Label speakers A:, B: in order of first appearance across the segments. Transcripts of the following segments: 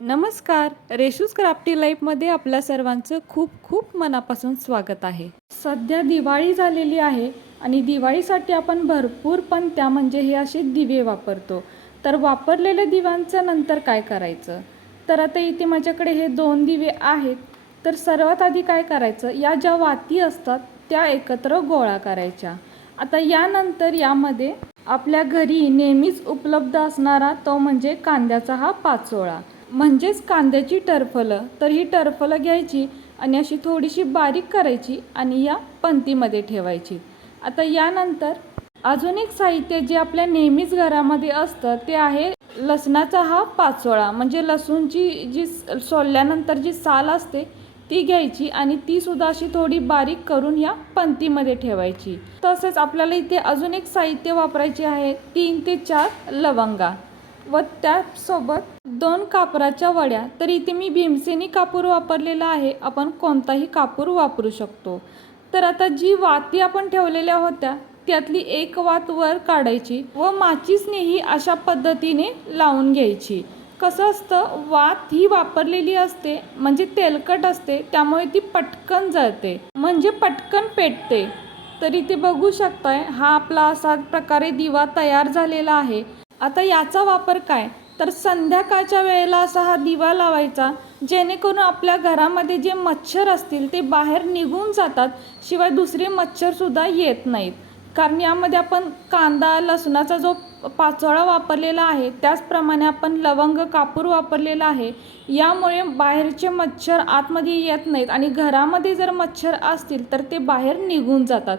A: नमस्कार. रेशूज क्राफ्टी लाईफमध्ये आपल्या सर्वांचं खूप खूप मनापासून स्वागत आहे. सध्या दिवाळी झालेली आहे आणि दिवाळीसाठी आपण भरपूर पण त्या म्हणजे हे असे दिवे वापरतो. तर वापरलेल्या दिव्यांचं नंतर काय करायचं? तर आता इथे माझ्याकडे हे दोन दिवे आहेत. तर सर्वात आधी काय करायचं? या ज्या वाती असतात त्या एकत्र गोळा करायच्या. आता यानंतर यामध्ये आपल्या घरी नेहमीच उपलब्ध असणारा तो म्हणजे कांद्याचा हा पाचोळा. म्हणजेच कांद्याची टरफलं तर ही टरफलं घ्यायची आणि अशी थोडीशी बारीक करायची आणि या पंतीमध्ये ठेवायची. आता यानंतर अजून एक साहित्य जे आपल्या नेहमीच घरामध्ये असतं ते आहे लसणाचा हा पाचोळा. म्हणजे लसूणची जी सोलल्यानंतर जी साल असते ती घ्यायची आणि ती सुद्धा अशी थोडी बारीक करून या पंतीमध्ये ठेवायची. तसेच आपल्याला इथे अजून एक साहित्य वापरायचे आहे तीन ते चार लवंगा. व त्यासोबत दोन कापराच्या वड्या. तर इथे मी भीमसेनी कापूर वापरलेला आहे. आपण कोणताही कापूर वापरू शकतो. तर आता जी वाती आपण ठेवलेल्या होत्या त्यातली एक वात वर काढायची व माचीसनेही अशा पद्धतीने लावून घ्यायची. कसं असतं? वात ही वापरलेली असते म्हणजे तेलकट असते त्यामुळे ती पटकन जळते. म्हणजे पटकन पेटते. तर इथे बघू शकताय हा आपला असा प्रकारे दिवा तयार झालेला आहे. आता याचा वापर काय? तर संध्याकाळच्या वेळेला असा हा दिवा लावायचा जेणेकरून आपल्या घरामध्ये जे मच्छर असतील ते बाहेर निघून जातात शिवाय दुसरे मच्छरसुद्धा येत नाहीत. कारण यामध्ये आपण कांदा लसणाचा जो पाचोळा वापरलेला आहे त्याचप्रमाणे आपण लवंग कापूर वापरलेला आहे यामुळे बाहेरचे मच्छर आतमध्ये येत नाहीत आणि घरामध्ये जर मच्छर असतील तर ते बाहेर निघून जातात.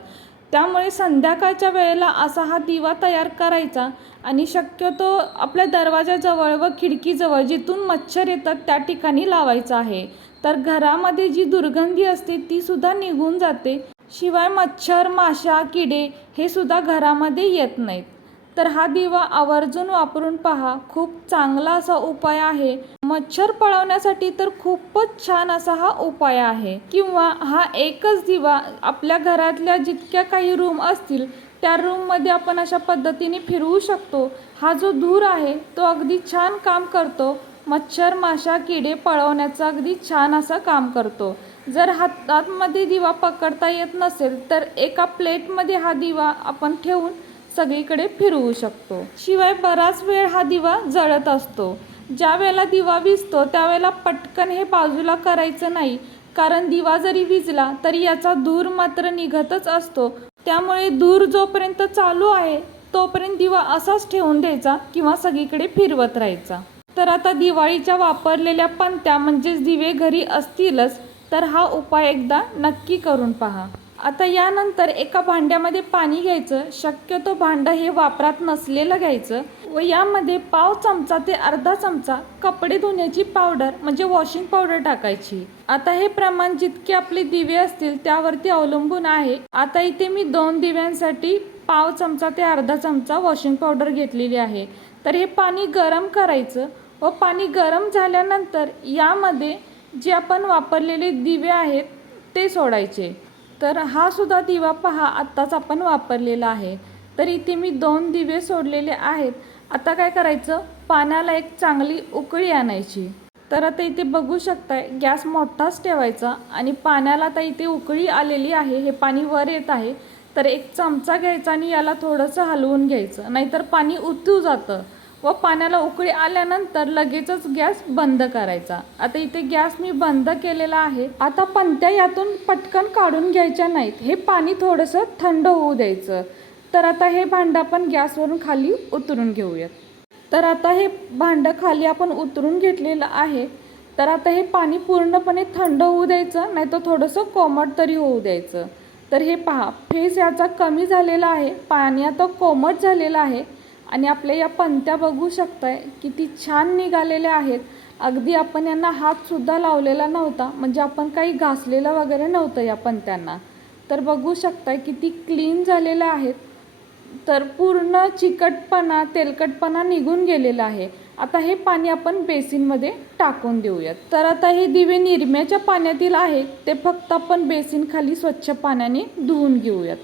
A: त्यामुळे संध्याकाळच्या वेळेला असा हा दिवा तयार करायचा आणि शक्यतो आपल्या दरवाजाजवळ व खिडकीजवळ जिथून मच्छर येतात त्या ठिकाणी लावायचा आहे. तर घरामध्ये जी दुर्गंधी असते ती सुद्धा निघून जाते. शिवाय मच्छर माशा किडे हे सुद्धा घरामध्ये येत नाहीत. तर हा दिवा आवर्जून वापरून पहा. खूप चांगला असा उपाय आहे. मच्छर पळवण्यासाठी तर खूपच छान असा हा उपाय आहे. किंवा हा एकच दिवा आपल्या घरातल्या जितक्या काही रूम असतील त्या रूममध्ये आपण अशा पद्धतीने फिरवू शकतो. हा जो धूर आहे तो अगदी छान काम करतो. मच्छर माशा किडे पळवण्याचं अगदी छान असं काम करतो. जर हातामध्ये दिवा पकडता येत नसेल तर एका प्लेटमध्ये हा दिवा आपण ठेवून सगळीकडे फिरवू शकतो. शिवाय बराच वेळ हा दिवा जळत असतो. ज्या वेळेला दिवा विजतो त्यावेळेला पटकन हे बाजूला करायचं नाही. कारण दिवा जरी विजला तरी याचा धूर मात्र निघतच असतो. त्यामुळे धूर जोपर्यंत चालू आहे तोपर्यंत दिवा असाच ठेवून द्यायचा किंवा सगळीकडे फिरवत राहायचा. तर आता दिवाळीच्या वापरलेल्या पंत्या म्हणजेच दिवे घरी असतीलच तर हा उपाय एकदा नक्की करून पहा. आता यानंतर एका भांड्यामध्ये पाणी घ्यायचं. शक्यतो भांडं हे वापरात नसलेलं घ्यायचं व यामध्ये पाव चमचा ते अर्धा चमचा कपडे धुण्याची पावडर म्हणजे वॉशिंग पावडर टाकायची. आता हे प्रमाण जितके आपले दिवे असतील त्यावरती अवलंबून आहे. आता इथे मी दोन दिव्यांसाठी पाव चमचा ते अर्धा चमचा वॉशिंग पावडर घेतलेली आहे. तर हे पाणी गरम करायचं व पाणी गरम झाल्यानंतर यामध्ये जे आपण वापरलेले दिवे आहेत ते सोडायचे. तर हा सुद्धा दिवा पहा आत्ताच आपण वापरलेला आहे. तर इथे मी दोन दिवे सोडलेले आहेत. आता काय करायचं? पाण्याला एक चांगली उकळी आणायची. तर आता इथे बघू शकताय गॅस मोठाच ठेवायचा आणि पाण्याला आता इथे उकळी आलेली आहे हे पाणी वर येत आहे. तर एक चमचा घ्यायचा आणि याला थोडंसं हलवून घ्यायचं. नाहीतर पाणी उतू जातं. व पाण्याला उकळी आल्यानंतर लगेचच गॅस बंद करायचा. आता इथे गॅस मी बंद केलेला आहे. आता पंत्या यातून पटकन काढून घ्यायच्या नाहीत. हे पाणी थोडंसं थंड होऊ द्यायचं. तर आता हे भांडं आपण गॅसवरून खाली उतरून घेऊयात. तर आता हे भांडं खाली आपण उतरून घेतलेलं आहे. तर आता हे पाणी पूर्णपणे थंड होऊ द्यायचं नाही तर थोडंसं कोमट तरी होऊ द्यायचं. तर हे पहा फेस याचा कमी झालेला आहे पाणी आता कोमट झालेलं आहे. आणि आपल्या या पंत्या बघू शकताय किती छान निघालेल्या आहेत. अगदी आपण यांना हातसुद्धा लावलेला नव्हता म्हणजे आपण काही घासलेलं वगैरे नव्हतं या पंत्यांना. तर बघू शकताय किती क्लीन झालेल्या आहेत. तर पूर्ण चिकटपणा तेलकटपणा निघून गेलेला आहे. आता हे पाणी आपण बेसिनमध्ये टाकून देऊयात. तर आता हे दिवे निरम्याच्या पाण्यातील आहेत ते फक्त आपण बेसिन खाली स्वच्छ पाण्याने धुवून घेऊयात.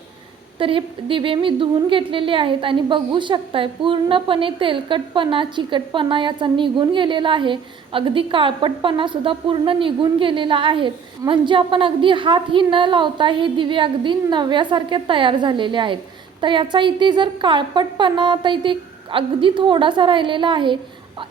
A: तर हे दिवे मी धुवून घेतलेले आहेत आणि बघू शकताय पूर्णपणे तेलकटपणा चिकटपणा याचा निघून गेलेला आहे. अगदी काळपटपणा सुद्धा पूर्ण निघून गेलेला आहे. म्हणजे आपण अगदी हातही न लावता हे दिवे अगदी नव्यासारखे तयार झालेले आहेत. तर याचा इथे जर काळपटपणा आता इथे अगदी थोडासा राहिलेला आहे.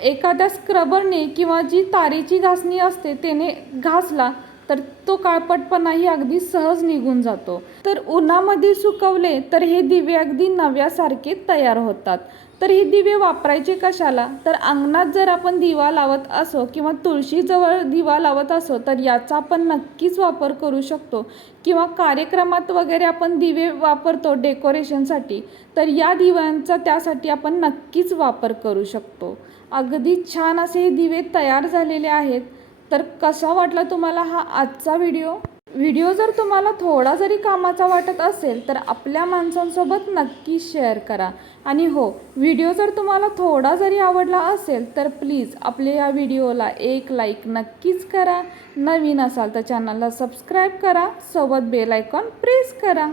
A: एखाद्या स्क्रबरने किंवा जी तारेची घासणी असते त्याने घासला तर तो काळपटपणाही अगदी सहज निघून जातो. तर उन्हामध्ये सुकवले तर हे दिवे अगदी नव्यासारखे तयार होतात. तर हे दिवे वापरायचे कशाला? तर अंगणात जर आपण दिवा लावत असो किंवा तुळशीजवळ दिवा लावत असो तर याचा आपण नक्कीच वापर करू शकतो. किंवा कार्यक्रमात वगैरे आपण दिवे वापरतो डेकोरेशनसाठी तर या दिव्यांचा त्यासाठी आपण नक्कीच वापर करू शकतो. अगदी छान असे हे दिवे तयार झालेले आहेत. तर कसा वाटला तुम्हाला हा आजचा व्हिडिओ? व्हिडिओ जर तुम्हाला थोडा जरी कामाचा वाटत असेल तर आपल्या माणसांसोबत नक्की शेअर करा. आणि हो व्हिडिओ जर तुम्हाला थोडा जरी आवडला असेल तर प्लीज आपल्या या व्हिडिओला एक लाईक नक्कीच करा. नवीन असाल तर चॅनलला सबस्क्राईब करा. सोबत बेल आयकॉन प्रेस करा.